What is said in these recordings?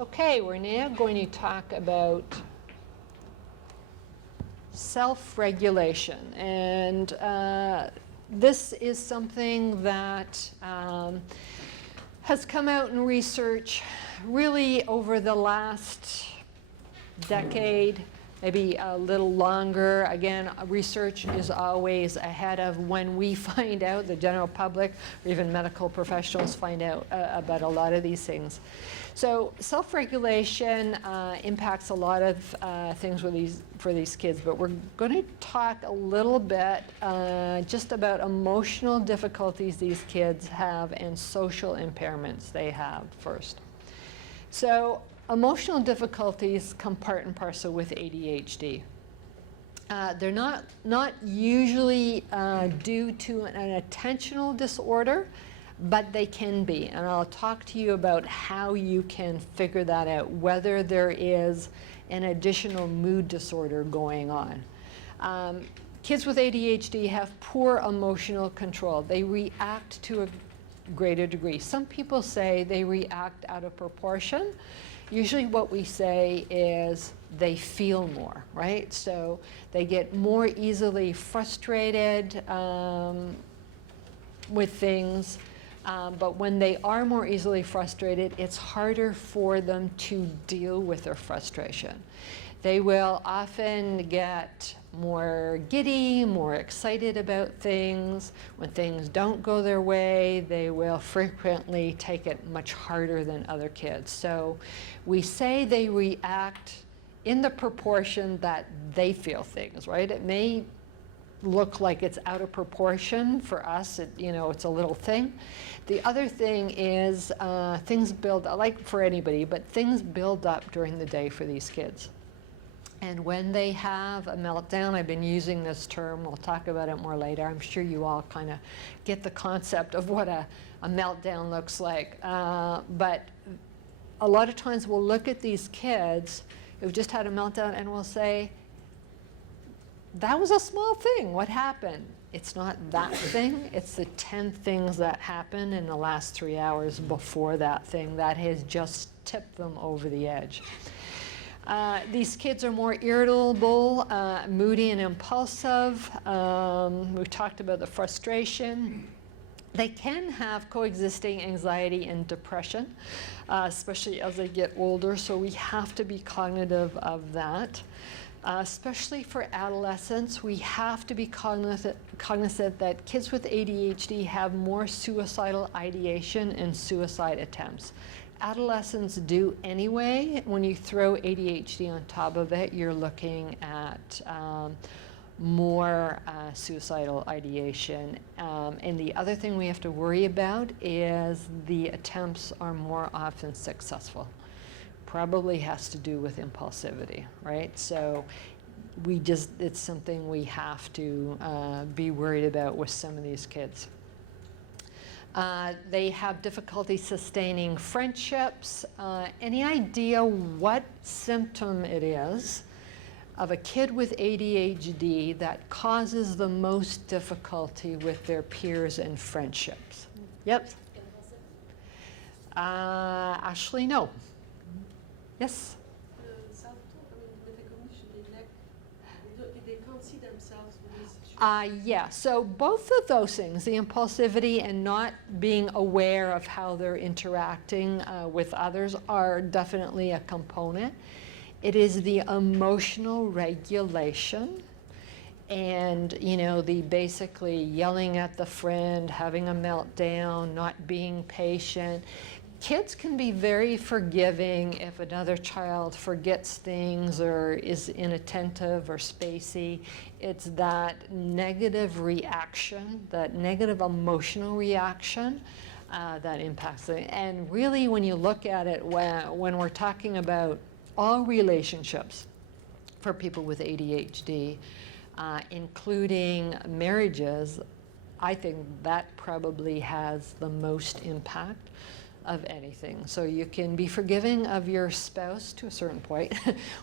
Okay, we're now going to talk about self-regulation. And this is something that has come out in research really over the last decade, maybe a little longer. Again, research is always ahead of when we find out, the general public or even medical professionals find out about a lot of these things. So self-regulation impacts a lot of things for these kids, but we're going to talk a little bit just about emotional difficulties these kids have and social impairments they have first. So emotional difficulties come part and parcel with ADHD. They're not usually due to an attentional disorder, but they can be. And I'll talk to you about how you can figure that out, whether there is an additional mood disorder going on. Kids with ADHD have poor emotional control. They react to a greater degree. Some people say they react out of proportion. Usually what we say is they feel more, right? So they get more easily frustrated with things, but when they are more easily frustrated, it's harder for them to deal with their frustration. They will often get more giddy, more excited about things. When things don't go their way, they will frequently take it much harder than other kids. So we say they react in the proportion that they feel things, right? It may look like it's out of proportion for us, it's a little thing. The other thing is things build, like for anybody, but things build up during the day for these kids. And when they have a meltdown, I've been using this term, we'll talk about it more later. I'm sure you all kind of get the concept of what a meltdown looks like. But a lot of times we'll look at these kids who've just had a meltdown and we'll say, that was a small thing, what happened? It's not that thing, it's the 10 things that happened in the last 3 hours before that thing that has just tipped them over the edge. These kids are more irritable, moody and impulsive. We've talked about the frustration. They can have coexisting anxiety and depression, especially as they get older, so we have to be cognitive of that. Especially for adolescents, we have to be cognizant that kids with ADHD have more suicidal ideation and suicide attempts. Adolescents do anyway. When you throw ADHD on top of it, you're looking at more suicidal ideation. And the other thing we have to worry about is the attempts are more often successful. Probably has to do with impulsivity, right? So it's something we have to be worried about with some of these kids. They have difficulty sustaining friendships. Any idea what symptom it is of a kid with ADHD that causes the most difficulty with their peers and friendships? Yep. Ashley, no. Yes? They can't see themselves in this situation. Yeah, so both of those things, the impulsivity and not being aware of how they're interacting with others, are definitely a component. It is the emotional regulation and, the basically yelling at the friend, having a meltdown, not being patient. Kids can be very forgiving if another child forgets things or is inattentive or spacey. It's that negative reaction, that negative emotional reaction that impacts it. And really, when you look at it, when we're talking about all relationships for people with ADHD, including marriages, I think that probably has the most impact. of anything. So you can be forgiving of your spouse to a certain point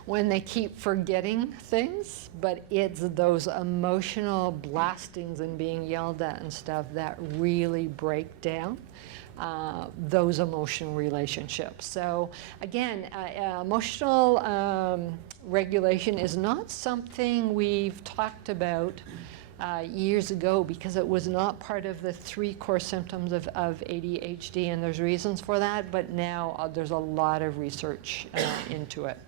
when they keep forgetting things, but it's those emotional blastings and being yelled at and stuff that really break down those emotional relationships. So again, emotional regulation is not something we've talked about years ago, because it was not part of the 3 core symptoms of ADHD, and there's reasons for that, but now there's a lot of research into it.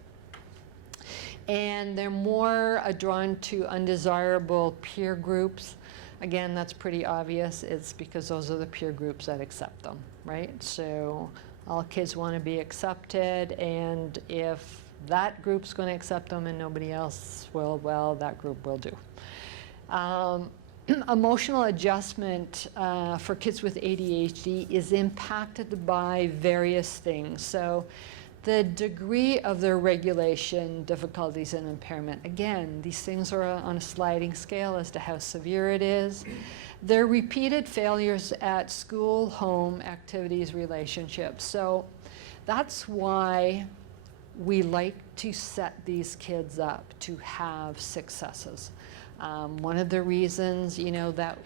And they're more drawn to undesirable peer groups. Again, that's pretty obvious. It's because those are the peer groups that accept them, right? So all kids want to be accepted, and if that group's going to accept them and nobody else will, well, that group will do. Emotional adjustment for kids with ADHD is impacted by various things. So the degree of their regulation, difficulties, and impairment. Again, these things are on a sliding scale as to how severe it is. Their repeated failures at school, home, activities, relationships. So that's why we like to set these kids up to have successes. One of the reasons, you know, that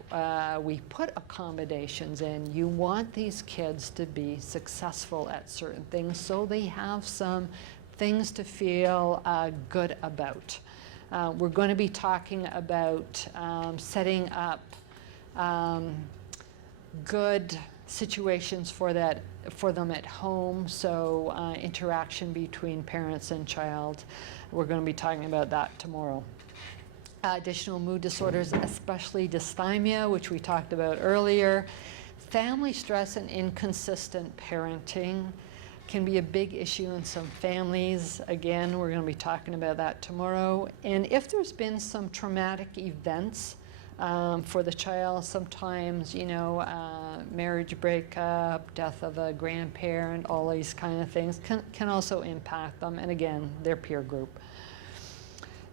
we put accommodations in, you want these kids to be successful at certain things so they have some things to feel good about. We're going to be talking about setting up good situations for them at home, so interaction between parents and child. We're going to be talking about that tomorrow. Additional mood disorders, especially dysthymia, which we talked about earlier. Family stress and inconsistent parenting can be a big issue in some families. Again, we're going to be talking about that tomorrow. And if there's been some traumatic events for the child, sometimes, you know, marriage breakup, death of a grandparent, all these kind of things can also impact them, and again, their peer group.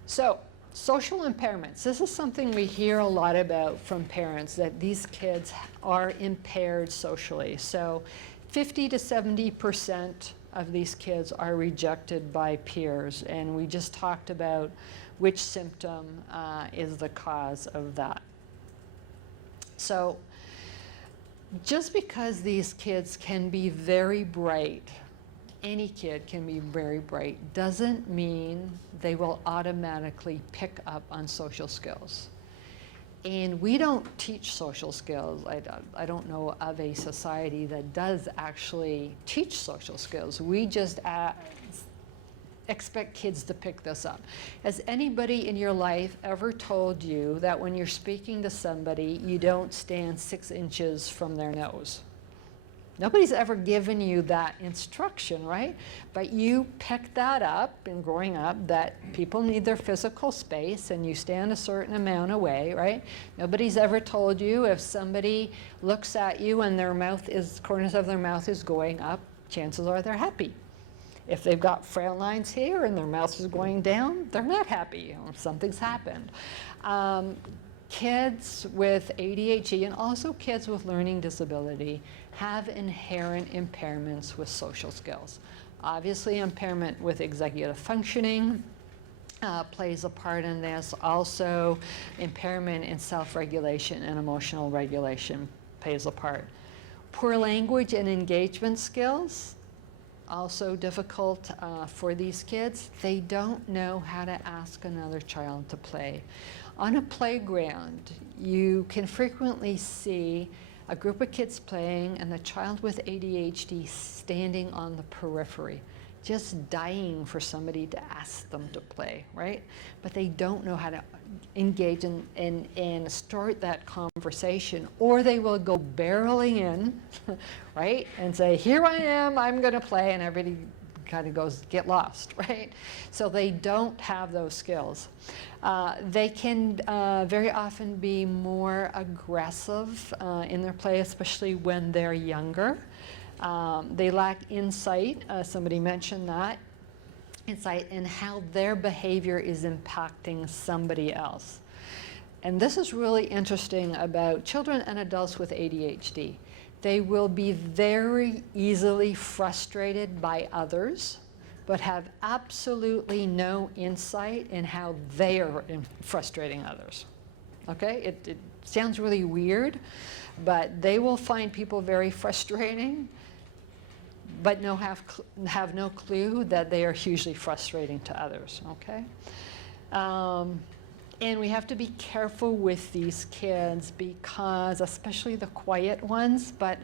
So, social impairments. This is something we hear a lot about from parents, that these kids are impaired socially. So 50 to 70% of these kids are rejected by peers, and we just talked about which symptom is the cause of that. So just because these kids can be very bright, any kid can be very bright, doesn't mean they will automatically pick up on social skills. And we don't teach social skills. I don't know of a society that does actually teach social skills. We just expect kids to pick this up. Has anybody in your life ever told you that when you're speaking to somebody, you don't stand 6 inches from their nose? Nobody's ever given you that instruction, right? But you picked that up in growing up, that people need their physical space and you stand a certain amount away, right? Nobody's ever told you if somebody looks at you and their mouth is, corners of their mouth is going up, chances are they're happy. If they've got frown lines here and their mouth is going down, they're not happy. You know, something's happened. Kids with ADHD and also kids with learning disability have inherent impairments with social skills. Obviously, impairment with executive functioning plays a part in this. Also, impairment in self-regulation and emotional regulation plays a part. Poor language and engagement skills, also difficult for these kids. They don't know how to ask another child to play. On a playground, you can frequently see a group of kids playing and the child with ADHD standing on the periphery, just dying for somebody to ask them to play, right? But they don't know how to engage and start that conversation, or they will go barreling in, right? And say, here I am, I'm gonna play, and everybody kind of goes, get lost, right? So they don't have those skills. They can very often be more aggressive in their play, especially when they're younger. They lack insight, somebody mentioned that, insight in how their behavior is impacting somebody else. And this is really interesting about children and adults with ADHD. They will be very easily frustrated by others, but have absolutely no insight in how they are frustrating others. Okay? It sounds really weird, but they will find people very frustrating, but have no clue that they are hugely frustrating to others. Okay? And we have to be careful with these kids because, especially the quiet ones, but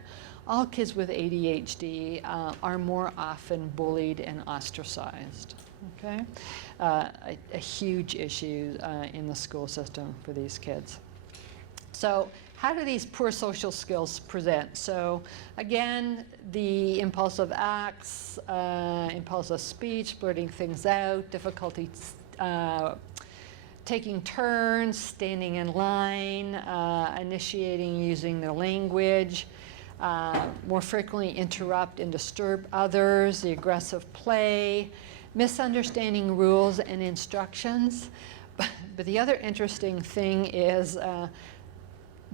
all kids with ADHD are more often bullied and ostracized. Okay? A huge issue in the school system for these kids. So how do these poor social skills present? So again, the impulsive acts, impulsive speech, blurting things out, difficulty taking turns, standing in line, initiating using their language, more frequently interrupt and disturb others, the aggressive play, misunderstanding rules and instructions. But the other interesting thing is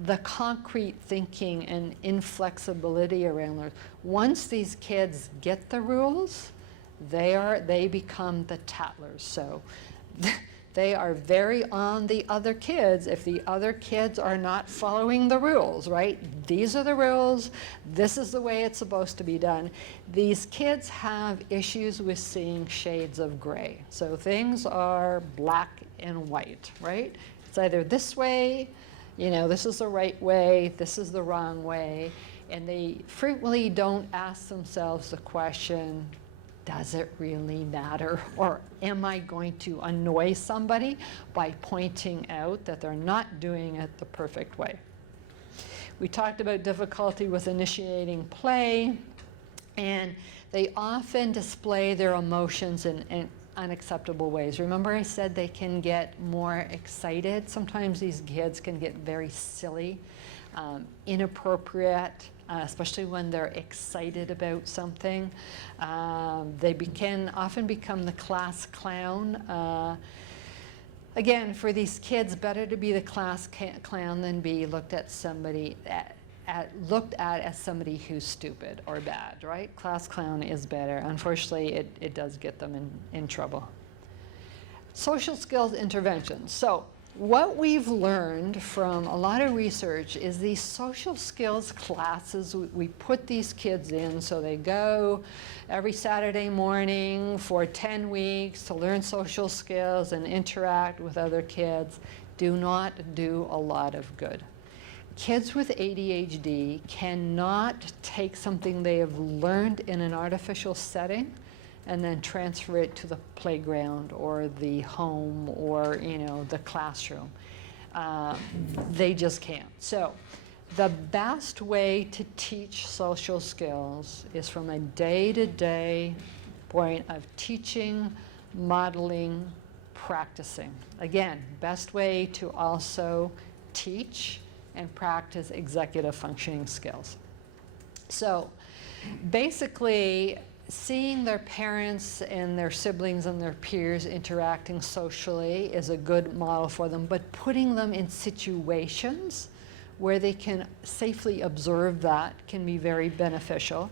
the concrete thinking and inflexibility around it. Once these kids get the rules, they become the tattlers. So they are very on the other kids if the other kids are not following the rules, right? These are the rules. This is the way it's supposed to be done. These kids have issues with seeing shades of gray. So things are black and white, right? It's either this way, you know, this is the right way, this is the wrong way, and they frequently don't ask themselves the question, does it really matter? Or am I going to annoy somebody by pointing out that they're not doing it the perfect way? We talked about difficulty with initiating play, and they often display their emotions in unacceptable ways. Remember I said they can get more excited? Sometimes these kids can get very silly, inappropriate, especially when they're excited about something. They can often become the class clown. Again, for these kids, better to be the class clown than be looked at as somebody who's stupid or bad, right? Class clown is better. Unfortunately, it does get them in trouble. Social skills interventions. So what we've learned from a lot of research is these social skills classes, we put these kids in, so they go every Saturday morning for 10 weeks to learn social skills and interact with other kids, do not do a lot of good. Kids with ADHD cannot take something they have learned in an artificial setting and then transfer it to the playground or the home or, you know, the classroom. They just can't. So the best way to teach social skills is from a day-to-day point of teaching, modeling, practicing. Again, best way to also teach and practice executive functioning skills. So basically, seeing their parents and their siblings and their peers interacting socially is a good model for them, but putting them in situations where they can safely observe that can be very beneficial.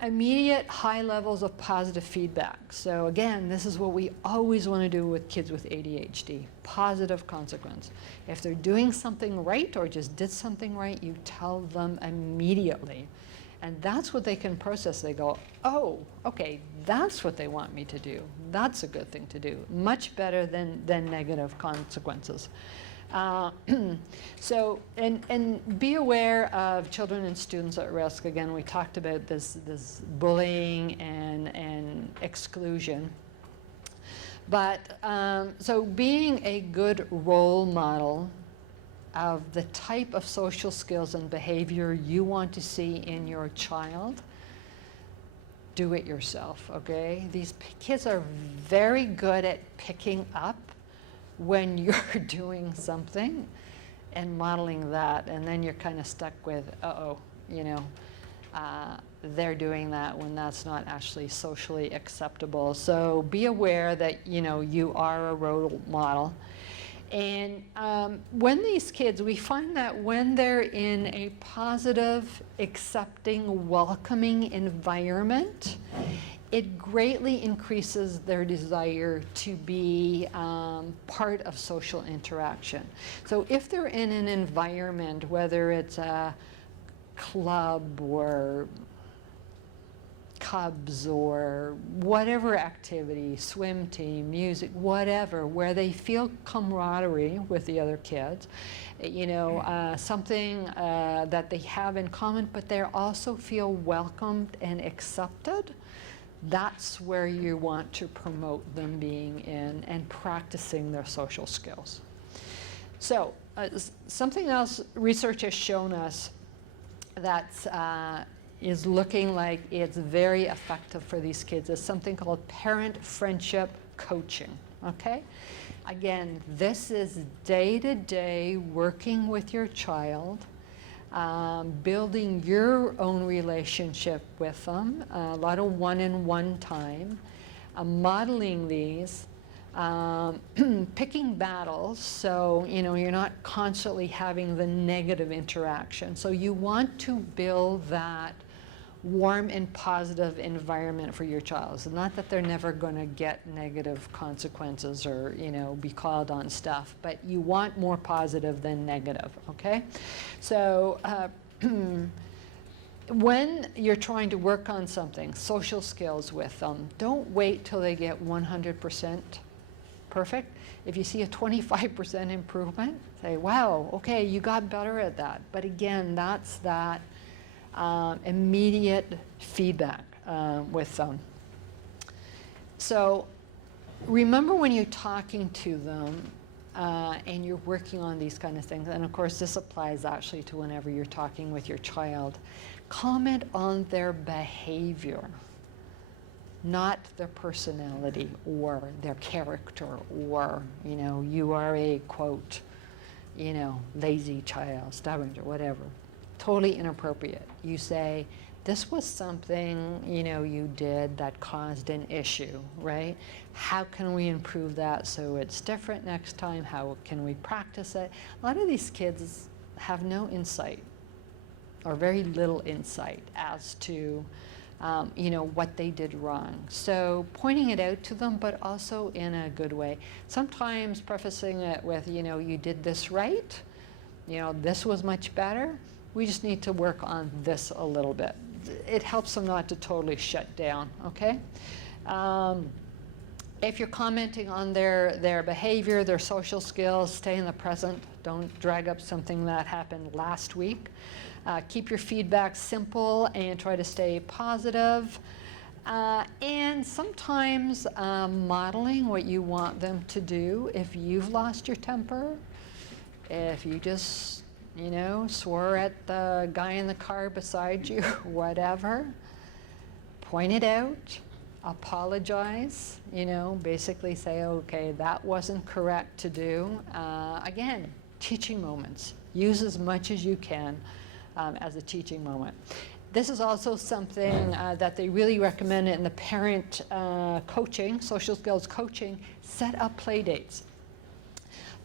Immediate high levels of positive feedback. So again, this is what we always want to do with kids with ADHD, positive consequence. If they're doing something right or just did something right, you tell them immediately. And that's what they can process. They go, oh, okay, that's what they want me to do. That's a good thing to do. Much better than negative consequences. So, and be aware of children and students at risk. Again, we talked about this bullying and exclusion. But, so being a good role model of the type of social skills and behavior you want to see in your child, do it yourself, okay? These kids are very good at picking up when you're doing something and modeling that, and then you're kind of stuck with, uh-oh, you know, they're doing that when that's not actually socially acceptable. So be aware that, you know, you are a role model. And when these kids, we find that when they're in a positive, accepting, welcoming environment, it greatly increases their desire to be part of social interaction. So if they're in an environment, whether it's a club or Cubs or whatever activity, swim team, music, whatever, where they feel camaraderie with the other kids, you know, something that they have in common, but they also feel welcomed and accepted, that's where you want to promote them being in and practicing their social skills. So something else research has shown us that's is looking like it's very effective for these kids is something called parent friendship coaching, okay? Again, this is day-to-day working with your child, building your own relationship with them, a lot of one-on-one time, modeling these, picking battles, so you know you're not constantly having the negative interaction. So you want to build that warm and positive environment for your child. So not that they're never going to get negative consequences or, you know, be called on stuff, but you want more positive than negative, okay? So when you're trying to work on something, social skills with them, don't wait till they get 100% perfect. If you see a 25% improvement, say, wow, okay, you got better at that. But again, that's that immediate feedback with them. So remember when you're talking to them and you're working on these kind of things, and of course this applies actually to whenever you're talking with your child, comment on their behavior, not their personality or their character, or, you know, you are a, quote, you know, lazy child, stubborn, or whatever. Totally inappropriate. You say, this was something, you know, you did that caused an issue, right? How can we improve that so it's different next time? How can we practice it? A lot of these kids have no insight or very little insight as to, you know, what they did wrong. So pointing it out to them, but also in a good way. Sometimes prefacing it with, you know, you did this right, you know, this was much better. We just need to work on this a little bit. It helps them not to totally shut down, okay? If you're commenting on their behavior, their social skills, stay in the present. Don't drag up something that happened last week. Keep your feedback simple and try to stay positive. And sometimes modeling what you want them to do. If you've lost your temper, if you just, you know, swore at the guy in the car beside you, whatever, point it out, apologize, you know, basically say, okay, that wasn't correct to do. Again, teaching moments. Use as much as you can as a teaching moment. This is also something that they really recommend in the parent coaching, social skills coaching, set up play dates.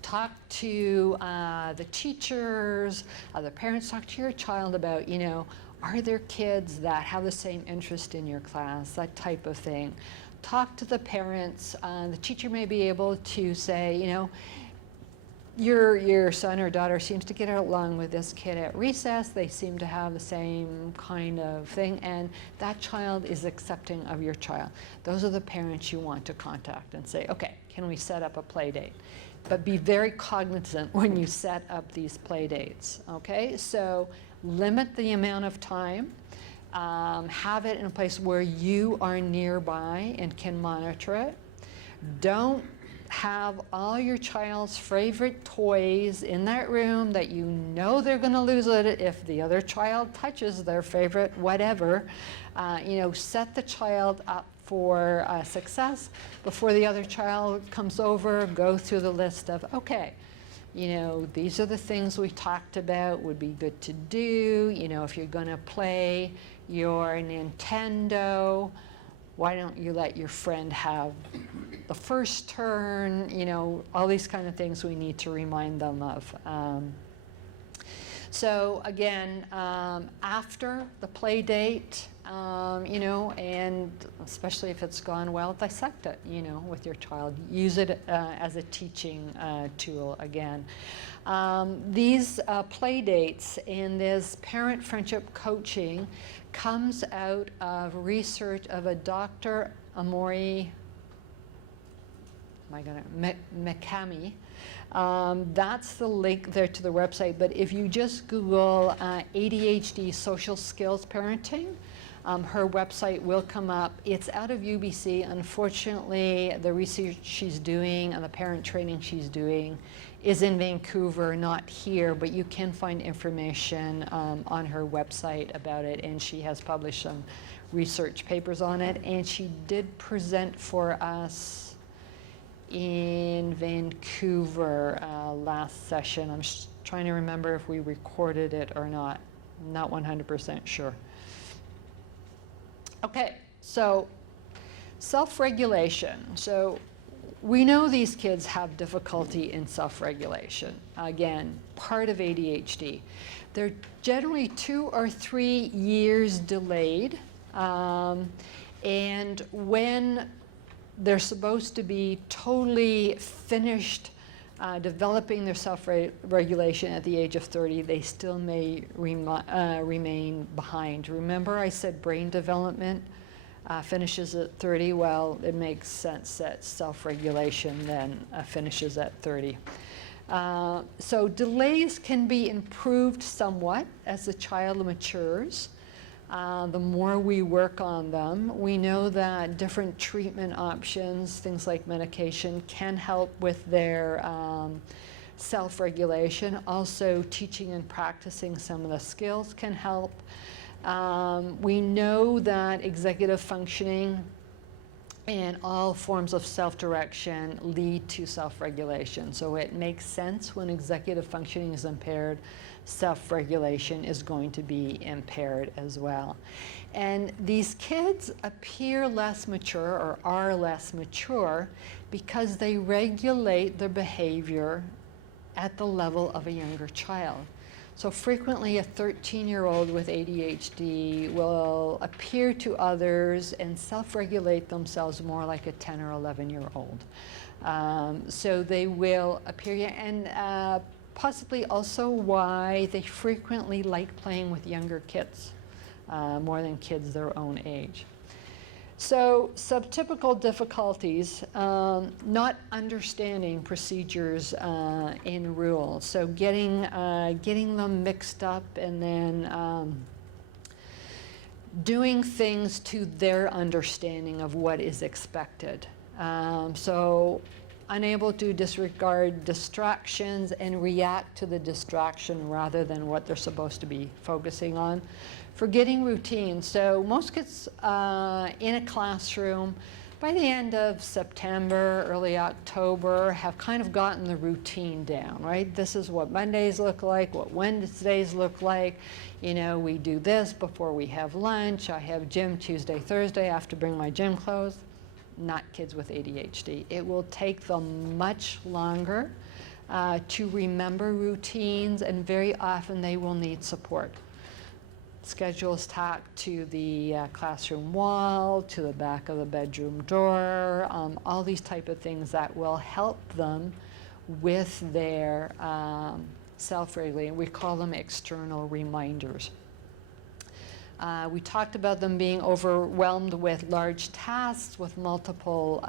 Talk to the teachers, the parents, talk to your child about, you know, are there kids that have the same interest in your class, that type of thing. Talk to the parents. The teacher may be able to say, you know, your son or daughter seems to get along with this kid at recess. They seem to have the same kind of thing, and that child is accepting of your child. Those are the parents you want to contact and say, okay, can we set up a play date? But be very cognizant when you set up these play dates, okay? So limit the amount of time. Have it in a place where you are nearby and can monitor it. Don't have all your child's favorite toys in that room that you know they're going to lose it if the other child touches their favorite whatever. You know, set the child up for success before the other child comes over. Go through the list of, okay, you know, these are the things we talked about would be good to do. You know, if you're going to play your Nintendo, Why don't you let your friend have the first turn? You know, all these kind of things we need to remind them of. So again, after the play date, you know, and especially if it's gone well, dissect it, you know, with your child. Use it as a teaching tool again. These play dates and this parent friendship coaching comes out of research of a Dr. Amori Mikami. That's the link there to the website, but if you just Google ADHD social skills parenting, her website will come up. It's out of UBC. Unfortunately, the research she's doing and the parent training she's doing is in Vancouver, not here, but you can find information on her website about it, and she has published some research papers on it, and she did present for us in Vancouver last session. I'm just trying to remember if we recorded it or not. I'm not 100% sure. Okay, so self-regulation. So we know these kids have difficulty in self-regulation. Again, part of ADHD. They're generally 2 or 3 years delayed, and when they're supposed to be totally finished developing their self-regulation at the age of 30, they still may remain behind. Remember I said brain development finishes at 30? Well, it makes sense that self-regulation then finishes at 30. So delays can be improved somewhat as the child matures. The more we work on them, we know that different treatment options, things like medication, can help with their self-regulation. Also, teaching and practicing some of the skills can help. We know that executive functioning and all forms of self-direction lead to self-regulation. So it makes sense when executive functioning is impaired, self-regulation is going to be impaired as well. And these kids appear less mature or are less mature because they regulate their behavior at the level of a younger child. So frequently a 13-year-old with ADHD will appear to others and self-regulate themselves more like a 10 or 11-year-old. So they will appear, and possibly also why they frequently like playing with younger kids more than kids their own age. So subtypical difficulties, not understanding procedures and rules. So getting them mixed up and then doing things to their understanding of what is expected. So unable to disregard distractions and react to the distraction rather than what they're supposed to be focusing on. Forgetting routines. So most kids in a classroom by the end of September, early October, have kind of gotten the routine down, right? This is what Mondays look like, what Wednesdays look like. You know, we do this before we have lunch. I have gym Tuesday, Thursday. I have to bring my gym clothes. Not kids with ADHD. It will take them much longer to remember routines, and very often they will need support. Schedules tacked to the classroom wall, to the back of the bedroom door, all these type of things that will help them with their self-regulating. We call them external reminders. We talked about them being overwhelmed with large tasks, with multiple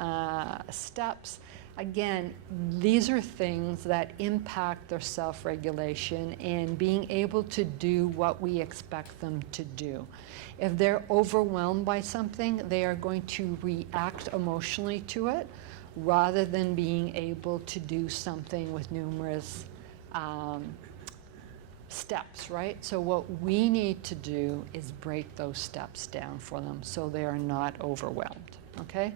steps. Again, these are things that impact their self-regulation and being able to do what we expect them to do. If they're overwhelmed by something, they are going to react emotionally to it rather than being able to do something with numerous steps, right? So what we need to do is break those steps down for them so they are not overwhelmed, okay?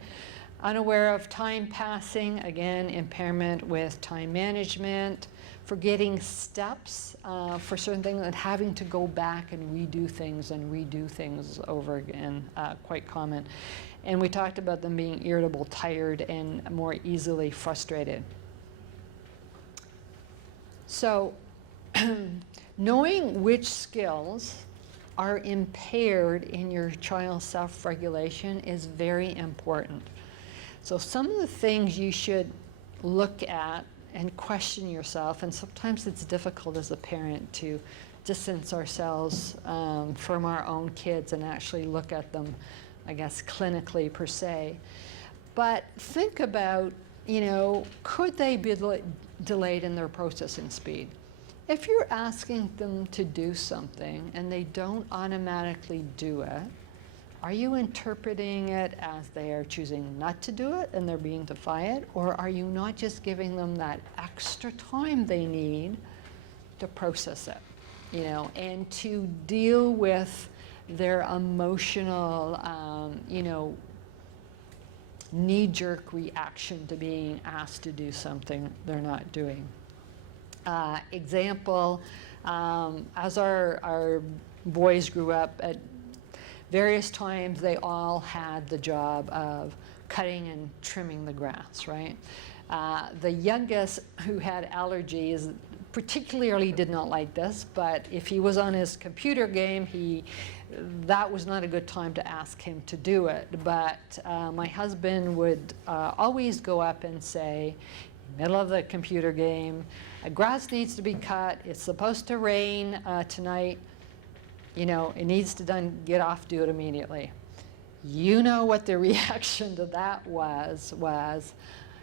Unaware of time passing, again, impairment with time management. forgetting steps for certain things, and having to go back and redo things over again, quite common. And we talked about them being irritable, tired, and more easily frustrated. So knowing which skills are impaired in your child's self-regulation is very important. So some of the things you should look at and question yourself, and sometimes it's difficult as a parent to distance ourselves from our own kids and actually look at them, I guess, clinically per se. But think about, could they be delayed in their processing speed? If you're asking them to do something and they don't automatically do it, are you interpreting it as they are choosing not to do it and they're being defiant? Or are you not just giving them that extra time they need to process it, and to deal with their emotional, knee-jerk reaction to being asked to do something they're not doing? Example, as our boys grew up, at various times they all had the job of cutting and trimming the grass, right? The youngest, who had allergies, particularly did not like this, but if he was on his computer game, that was not a good time to ask him to do it. But my husband would always go up and say, middle of the computer game, grass needs to be cut, it's supposed to rain tonight, it needs to get off, do it immediately. You know what the reaction to that was, why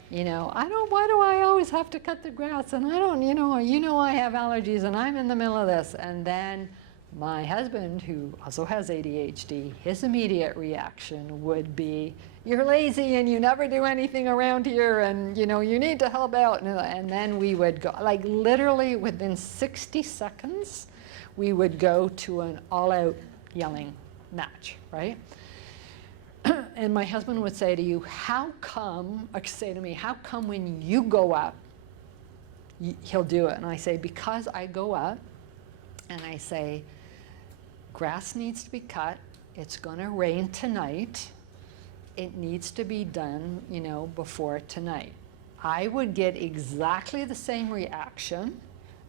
do I always have to cut the grass, and I don't, I have allergies and I'm in the middle of this. And then my husband, who also has ADHD, his immediate reaction would be, you're lazy and you never do anything around here, and you need to help out. And then we would go, like literally within 60 seconds, we would go to an all-out yelling match, right? And my husband would say to you, say to me, how come when you go up, he'll do it? And I say, because I go up and I say, grass needs to be cut, it's gonna rain tonight, it needs to be done, before tonight. I would get exactly the same reaction,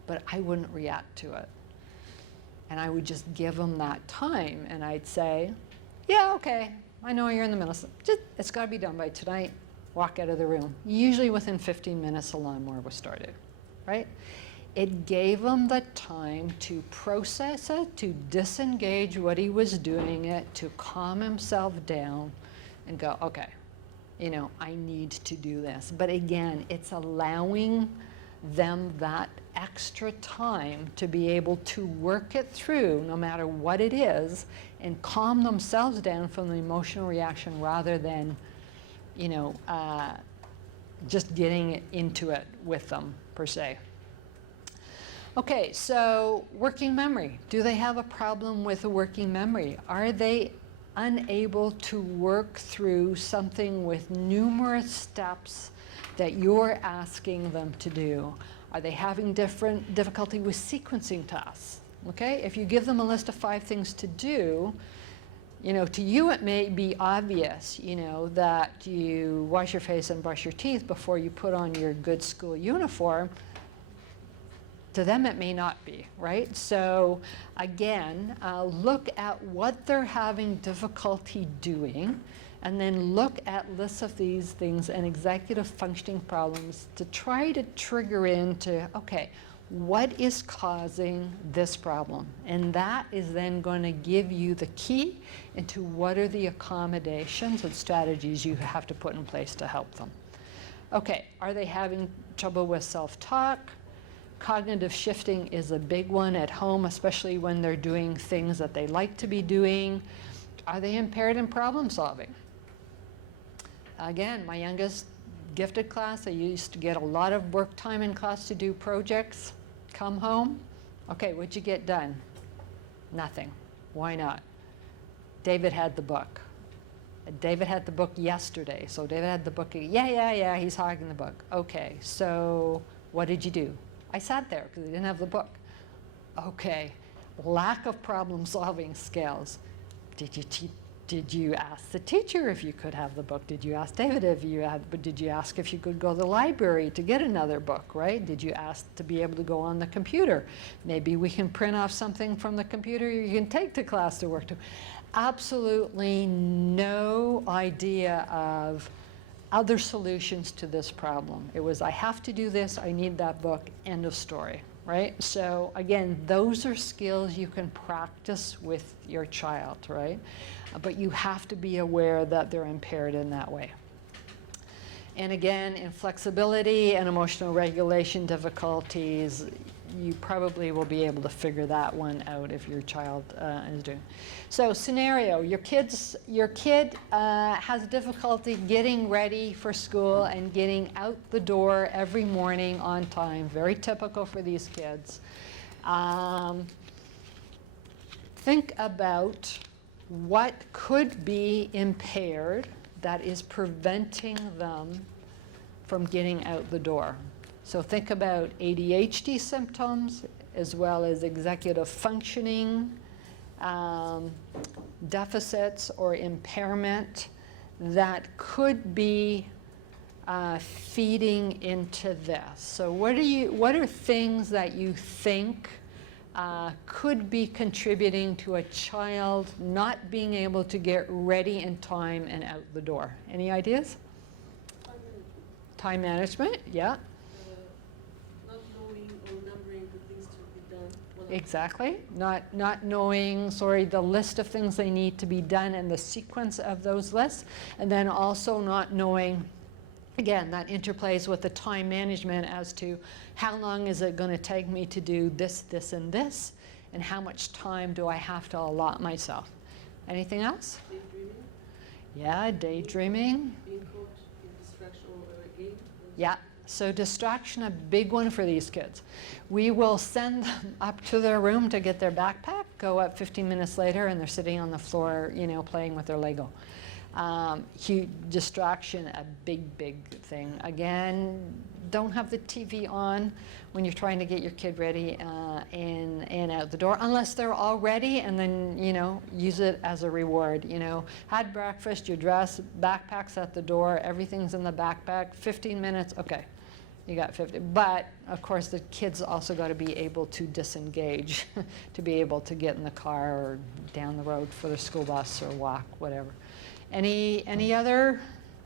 but I wouldn't react to it. And I would just give them that time, and I'd say, yeah, okay, I know you're in the middle, it's gotta be done by tonight, walk out of the room. Usually within 15 minutes, the lawnmower was started, right? It gave him the time to process it, to disengage what he was doing it, to calm himself down and go, okay, I need to do this. But again, it's allowing them that extra time to be able to work it through, no matter what it is, and calm themselves down from the emotional reaction rather than, just getting into it with them, per se. Okay, so working memory. Do they have a problem with a working memory? Are they unable to work through something with numerous steps that you're asking them to do? Are they having difficulty with sequencing tasks? Okay, if you give them a list of 5 things to do, to you it may be obvious, that you wash your face and brush your teeth before you put on your good school uniform. To them, it may not be, right? So again, look at what they're having difficulty doing, and then look at lists of these things and executive functioning problems to try to trigger into, okay, what is causing this problem? And that is then going to give you the key into what are the accommodations and strategies you have to put in place to help them. Okay, are they having trouble with self-talk? Cognitive shifting is a big one at home, especially when they're doing things that they like to be doing. Are they impaired in problem solving? Again, my youngest gifted class, I used to get a lot of work time in class to do projects. Come home, okay, what'd you get done? Nothing. Why not? David had the book. David had the book yesterday, so David had the book. Yeah, he's hogging the book. Okay, so what did you do? I sat there because I didn't have the book. Okay, lack of problem-solving skills. Did you ask the teacher if you could have the book? Did you ask David if you had, but did you ask if you could go to the library to get another book, right? Did you ask to be able to go on the computer? Maybe we can print off something from the computer you can take to class to work to. Absolutely no idea of other solutions to this problem. It was, I have to do this, I need that book, end of story, right? So again, those are skills you can practice with your child, right? But you have to be aware that they're impaired in that way. And again, in flexibility and emotional regulation difficulties, you probably will be able to figure that one out if your child is doing. So scenario, your kid has difficulty getting ready for school and getting out the door every morning on time. Very typical for these kids. Think about what could be impaired that is preventing them from getting out the door. So think about ADHD symptoms as well as executive functioning deficits or impairment that could be feeding into this. So what are things that you think could be contributing to a child not being able to get ready in time and out the door? Any ideas? Time management, yeah. Not knowing or remembering the things to be done. Exactly. Not knowing, the list of things they need to be done and the sequence of those lists. And then also not knowing, again, that interplays with the time management as to how long is it going to take me to do this, this, and this, and how much time do I have to allot myself. Anything else? Daydreaming. Yeah, daydreaming. Being caught in distraction or a game. Yeah, so distraction, a big one for these kids. We will send them up to their room to get their backpack, go up 15 minutes later, and they're sitting on the floor, playing with their Lego. Huge distraction, a big thing. Again, don't have the TV on when you're trying to get your kid ready and out the door, unless they're all ready, and then, use it as a reward. Had breakfast, you're dressed, backpack's at the door, everything's in the backpack, 15 minutes, okay, you got 50. But, of course, the kids also got to be able to disengage, to be able to get in the car or down the road for the school bus or walk, whatever. Any other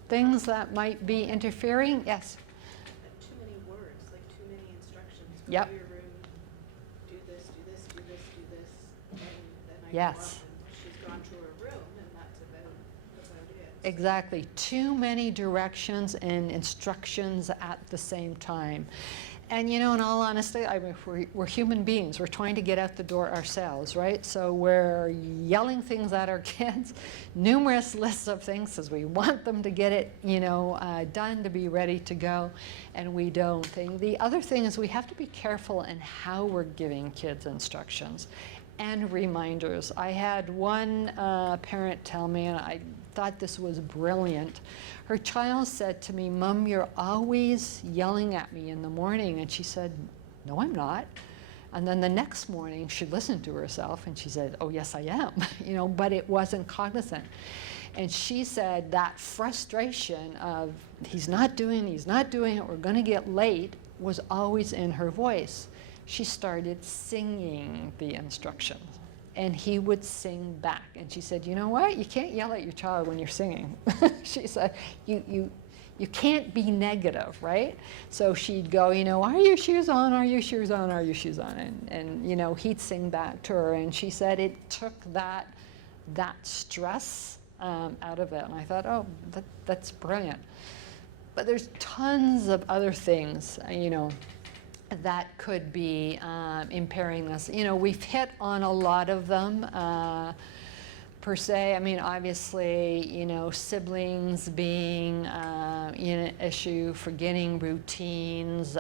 things that might be interfering? Yes? Too many words, like too many instructions. Go Yep. to your room, do this, do this, do this, do this, and then I Yes. go up and she's gone to her room, and that's about it. Exactly. Too many directions and instructions at the same time. And in all honesty, we're human beings. We're trying to get out the door ourselves, right? So we're yelling things at our kids, numerous lists of things, because we want them to get it, done, to be ready to go, and we don't. The other thing is we have to be careful in how we're giving kids instructions and reminders. I had one parent tell me, and I thought this was brilliant. Her child said to me, "Mom, you're always yelling at me in the morning." And she said, "No, I'm not." And then the next morning she listened to herself and she said, "Oh, yes, I am." But it wasn't cognizant. And she said that frustration of he's not doing it, we're going to get late, was always in her voice. She started singing the instructions, and he would sing back. And she said, "You know what? You can't yell at your child when you're singing." She said, you can't be negative, right? So she'd go, "Are your shoes on? Are your shoes on? Are your shoes on?" And he'd sing back to her. And she said it took that stress out of it. And I thought, oh, that's brilliant. But there's tons of other things, that could be impairing this. We've hit on a lot of them per se. I mean, obviously, siblings being an issue, forgetting routines,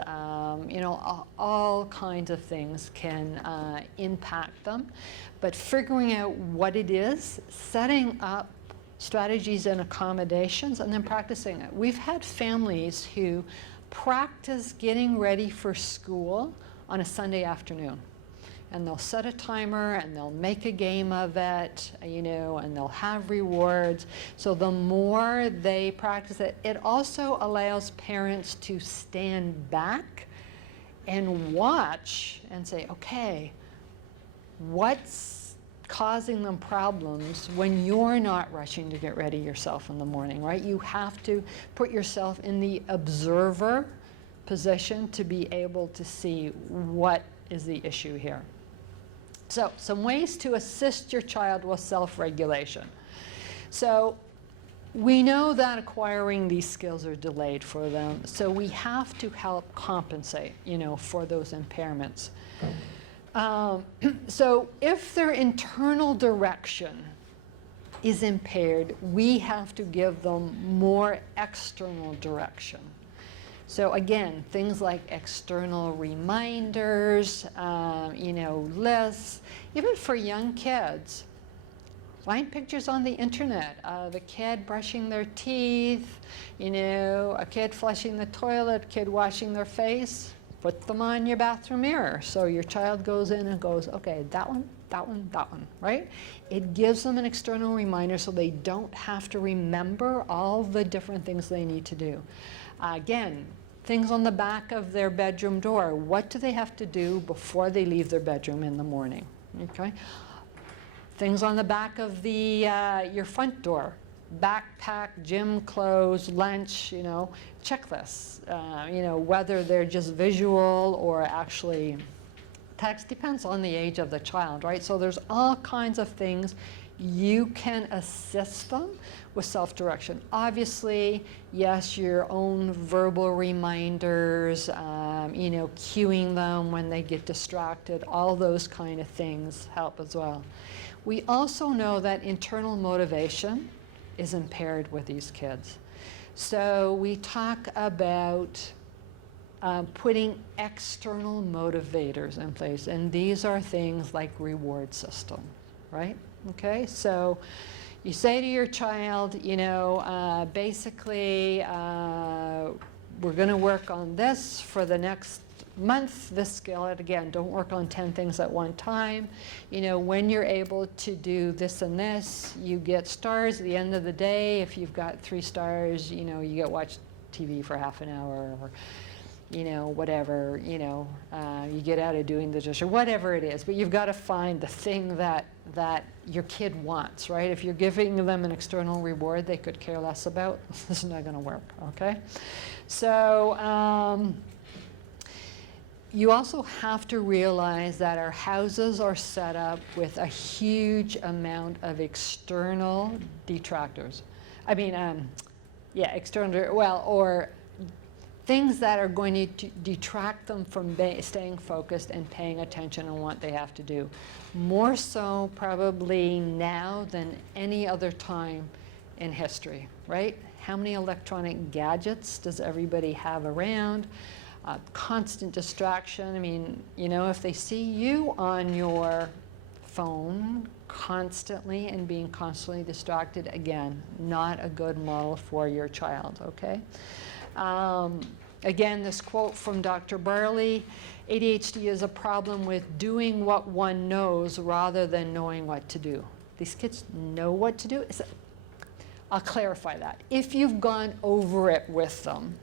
all kinds of things can impact them. But figuring out what it is, setting up strategies and accommodations, and then practicing it. We've had families who practice getting ready for school on a Sunday afternoon. And they'll set a timer and they'll make a game of it, you know, and they'll have rewards. So the more they practice it, it also allows parents to stand back and watch and say, okay, what's causing them problems when you're not rushing to get ready yourself in the morning, right? You have to put yourself in the observer position to be able to see what is the issue here. So, some ways to assist your child with self-regulation. So, we know that acquiring these skills are delayed for them, so we have to help compensate, you know, for those impairments. So, if their internal direction is impaired, we have to give them more external direction. So again, things like external reminders, you know, lists, even for young kids. Find pictures on the internet of a kid brushing their teeth, you know, a kid flushing the toilet, a kid washing their face. Put them on your bathroom mirror. So your child goes in and goes, okay, that one, that one, that one, right? It gives them an external reminder so they don't have to remember all the different things they need to do. Again, things on the back of their bedroom door. What do they have to do before they leave their bedroom in the morning? Okay. Things on the back of the your front door. Backpack, gym clothes, lunch, you know, checklists. You know, whether they're just visual or actually text, depends on the age of the child, right? So there's all kinds of things you can assist them with self-direction. Obviously, yes, your own verbal reminders, you know, cueing them when they get distracted, all those kind of things help as well. We also know that internal motivation is impaired with these kids. So we talk about putting external motivators in place, and these are things like reward system, right? Okay, so you say to your child, you know, basically, we're going to work on this for the next month, this skill. And again, don't work on 10 things at one time. You know, when you're able to do this and this, you get stars at the end of the day. If you've got 3 stars, you know, you get watch TV for half an hour, or, you know, whatever, you know, you get out of doing the dish, or whatever it is. But you've got to find the thing that your kid wants, right? If you're giving them an external reward they could care less about, this is not going to work, okay? So you also have to realize that our houses are set up with a huge amount of external detractors. I mean, yeah, external, well, or things that are going to detract them from staying focused and paying attention on what they have to do. More so probably now than any other time in history, right? How many electronic gadgets does everybody have around? Constant distraction. I mean, you know, if they see you on your phone constantly and being constantly distracted, again, not a good model for your child, okay? Again, this quote from Dr. Barley, ADHD is a problem with doing what one knows rather than knowing what to do. These kids know what to do. I'll clarify that. If you've gone over it with them,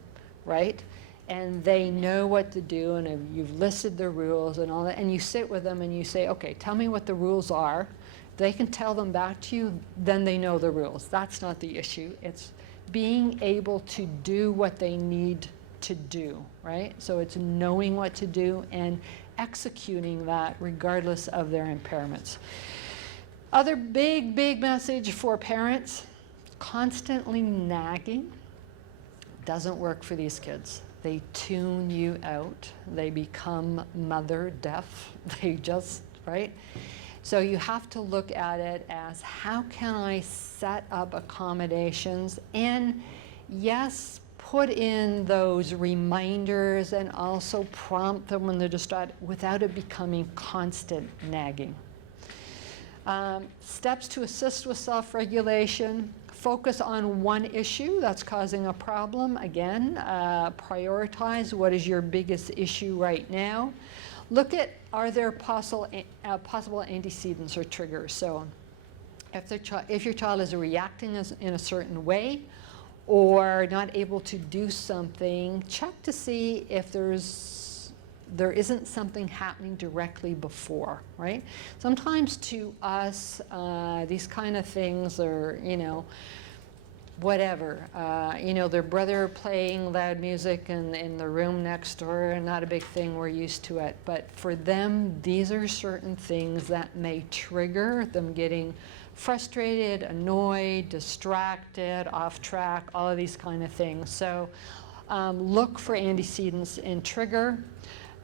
right, and they know what to do, and you've listed the rules and all that, and you sit with them and you say, okay, tell me what the rules are, they can tell them back to you, then they know the rules. That's not the issue. It's being able to do what they need to do, right? So it's knowing what to do and executing that regardless of their impairments. Other big message for parents, constantly nagging doesn't work for these kids. They tune you out. They become mother deaf. They just, right? So you have to look at it as, how can I set up accommodations and, yes, put in those reminders and also prompt them when they're distracted without it becoming constant nagging. Steps to assist with self-regulation. Focus on one issue that's causing a problem. Again, prioritize what is your biggest issue right now. Look at, are there possible antecedents or triggers? So if your child is reacting in a certain way or not able to do something, check to see if there isn't something happening directly before, right? Sometimes to us, these kind of things are, whatever. Their brother playing loud music in the room next door, not a big thing, we're used to it. But for them, these are certain things that may trigger them getting frustrated, annoyed, distracted, off track, all of these kind of things. So look for antecedents and trigger.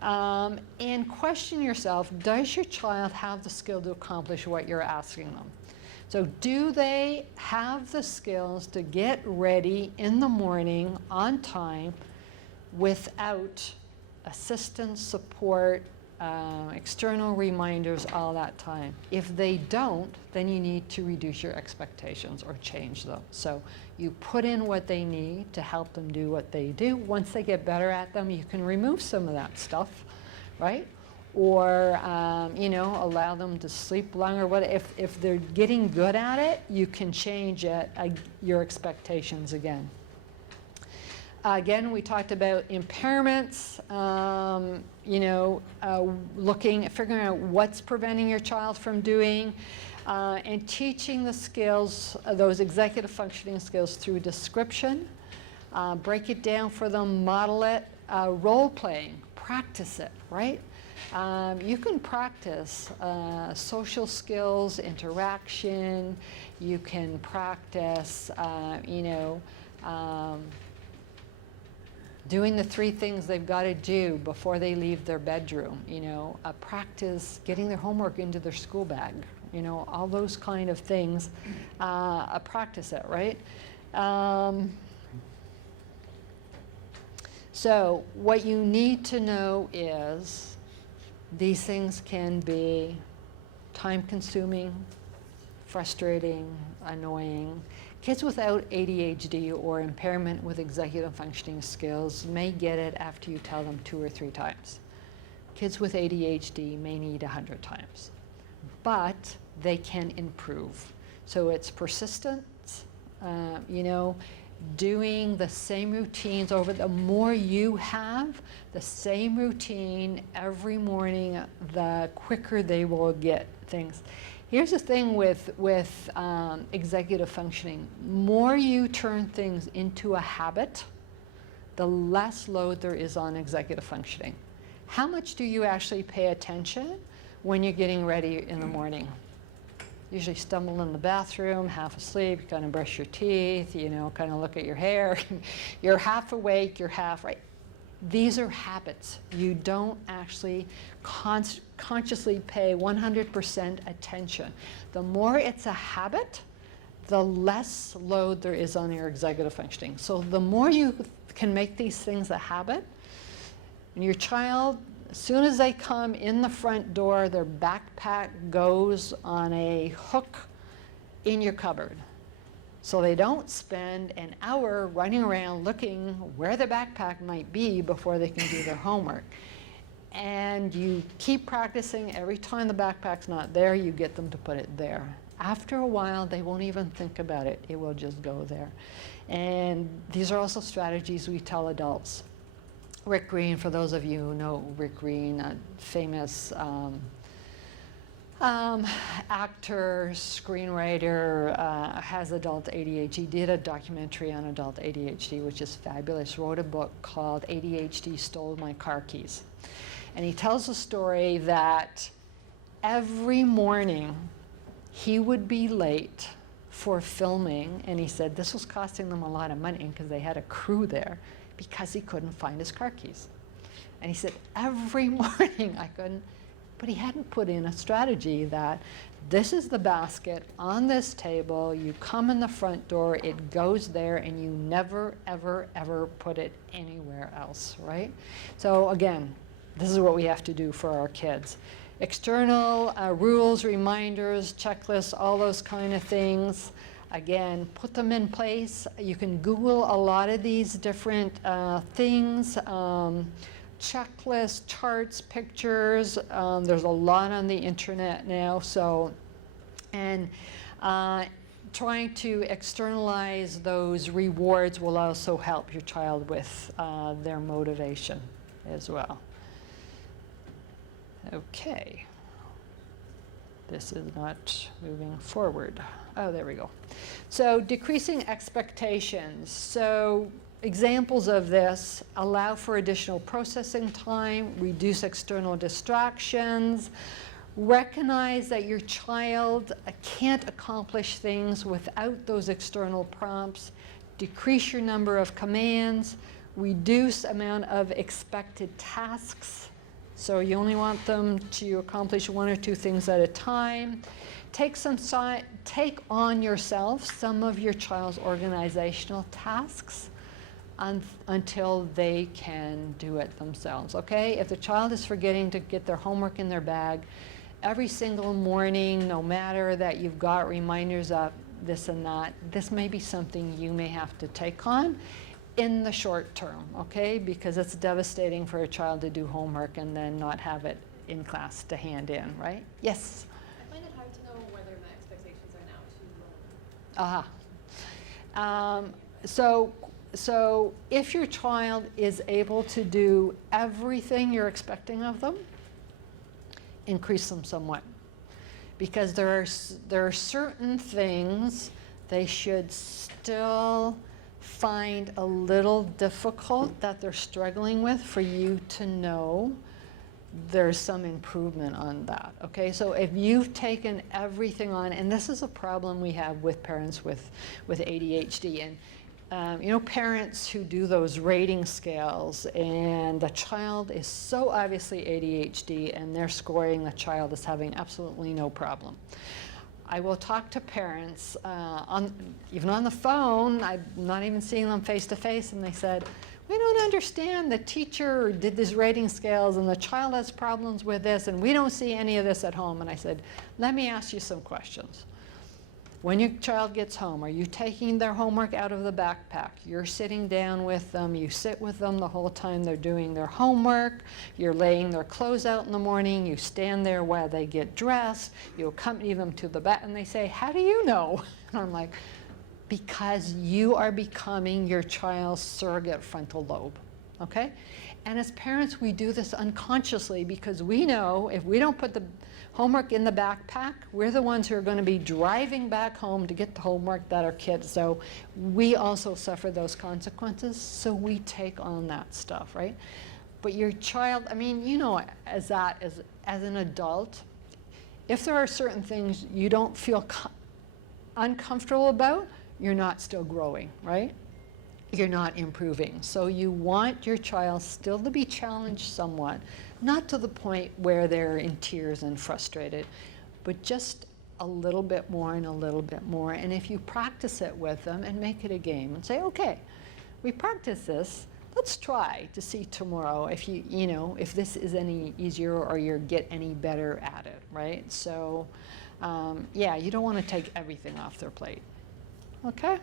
And question yourself, does your child have the skill to accomplish what you're asking them? So do they have the skills to get ready in the morning on time without assistance, support, external reminders all that time? If they don't, then you need to reduce your expectations or change them. So you put in what they need to help them do what they do. Once they get better at them, you can remove some of that stuff, right? Or allow them to sleep longer. If they're getting good at it, you can change your expectations again. Again, we talked about impairments, figuring out what's preventing your child from doing, and teaching the skills, those executive functioning skills, through description. Break it down for them, model it, role playing, practice it, right? You can practice social skills, interaction. You can practice, doing the 3 things they've got to do before they leave their bedroom. Practice getting their homework into their school bag. All those kind of things. Practice it, right? So what you need to know is these things can be time-consuming, frustrating, annoying. Kids without ADHD or impairment with executive functioning skills may get it after you tell them 2 or 3 times. Kids with ADHD may need 100 times, but they can improve. So it's persistence, doing the same routines over. The more you have the same routine every morning, the quicker they will get things. Here's the thing with executive functioning. More you turn things into a habit, the less load there is on executive functioning. How much do you actually pay attention when you're getting ready in the morning? Usually stumble in the bathroom, half asleep, you kind of brush your teeth, kind of look at your hair. You're half awake, you're half right. These are habits. You don't actually consciously pay 100% attention. The more it's a habit, the less load there is on your executive functioning. So the more you can make these things a habit, and your child, as soon as they come in the front door, their backpack goes on a hook in your cupboard. So they don't spend an hour running around looking where the backpack might be before they can do their homework. And you keep practicing. Every time the backpack's not there, you get them to put it there. After a while, they won't even think about it. It will just go there. And these are also strategies we tell adults. Rick Green, for those of you who know Rick Green, a famous actor, screenwriter, has adult ADHD. He did a documentary on adult ADHD, which is fabulous. Wrote a book called ADHD Stole My Car Keys. And he tells a story that every morning he would be late for filming, and he said this was costing them a lot of money because they had a crew there, because he couldn't find his car keys. And he said, every morning I couldn't, but he hadn't put in a strategy that this is the basket on this table, you come in the front door, it goes there, and you never, ever, ever put it anywhere else, right? So again, this is what we have to do for our kids. External rules, reminders, checklists, all those kind of things. Again, put them in place. You can Google a lot of these different things, checklists, charts, pictures. There's a lot on the internet now. So, and trying to externalize those rewards will also help your child with their motivation as well. Okay. This is not moving forward. Oh, there we go. So decreasing expectations. So examples of this: allow for additional processing time, reduce external distractions, recognize that your child can't accomplish things without those external prompts, decrease your number of commands, reduce amount of expected tasks. So you only want them to accomplish 1 or 2 things at a time. Take on yourself some of your child's organizational tasks until they can do it themselves, okay? If the child is forgetting to get their homework in their bag every single morning, no matter that you've got reminders of this and that, this may be something you may have to take on in the short term, okay? Because it's devastating for a child to do homework and then not have it in class to hand in, right? Yes? I find it hard to know whether my expectations are now too low. So if your child is able to do everything you're expecting of them, increase them somewhat. Because there are certain things they should still find a little difficult that they're struggling with for you to know there's some improvement on that, okay? So if you've taken everything on, and this is a problem we have with parents with ADHD, and you know, parents who do those rating scales and the child is so obviously ADHD and they're scoring the child as having absolutely no problem. I will talk to parents, even on the phone. I'm not even seeing them face to face, and they said, we don't understand, the teacher did these rating scales and the child has problems with this and we don't see any of this at home. And I said, let me ask you some questions. When your child gets home, are you taking their homework out of the backpack? You're sitting down with them, you sit with them the whole time they're doing their homework, you're laying their clothes out in the morning, you stand there while they get dressed, you accompany them to the bed, and they say, how do you know? And I'm like, because you are becoming your child's surrogate frontal lobe, okay? And as parents, we do this unconsciously because we know if we don't put the homework in the backpack, we're the ones who are going to be driving back home to get the homework that our kids, so we also suffer those consequences, so we take on that stuff, right? But your child, I mean, you know, as an adult, if there are certain things you don't feel uncomfortable about, you're not still growing, right? You're not improving. So you want your child still to be challenged somewhat, not to the point where they're in tears and frustrated, but just a little bit more and a little bit more. And if you practice it with them and make it a game and say, okay, we practice this, let's try to see tomorrow if you know, if this is any easier or you get any better at it, right? So yeah, you don't want to take everything off their plate. Okay?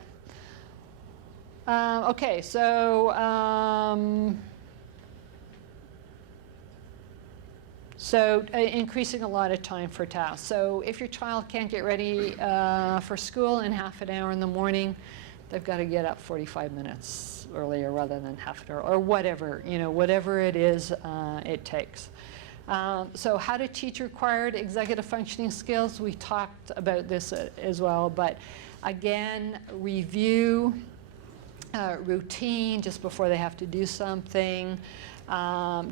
Okay, so increasing a lot of time for tasks. So if your child can't get ready for school in half an hour in the morning, they've got to get up 45 minutes earlier rather than half an hour, or whatever, you know, whatever it is it takes. So how to teach required executive functioning skills, we talked about this as well, but again, review routine just before they have to do something.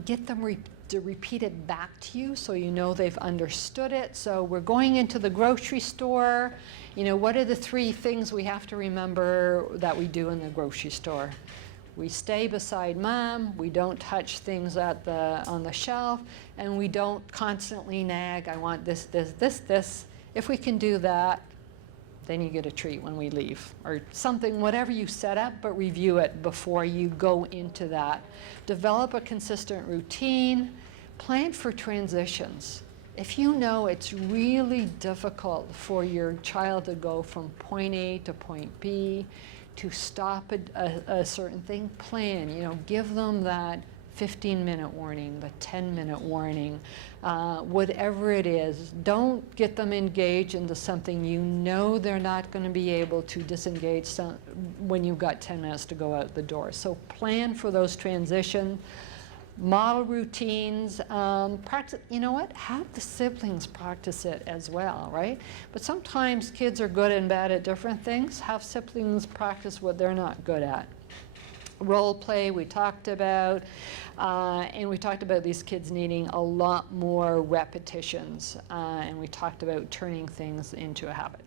Get them to repeat it back to you so you know they've understood it. So we're going into the grocery store. You know, what are the 3 things we have to remember that we do in the grocery store? We stay beside mom, we don't touch things on the shelf, and we don't constantly nag, I want this, this, this, this. If we can do that, then you get a treat when we leave, or something, whatever you set up, but review it before you go into that. Develop a consistent routine, plan for transitions. If you know it's really difficult for your child to go from point A to point B, to stop a certain thing, plan, you know, give them that 15-minute warning, the 10-minute warning, whatever it is. Don't get them engaged into something you know they're not going to be able to disengage when you've got 10 minutes to go out the door. So plan for those transitions, model routines, practice, you know what, have the siblings practice it as well, right? But sometimes kids are good and bad at different things. Have siblings practice what they're not good at. Role play we talked about, and we talked about these kids needing a lot more repetitions, and we talked about turning things into a habit.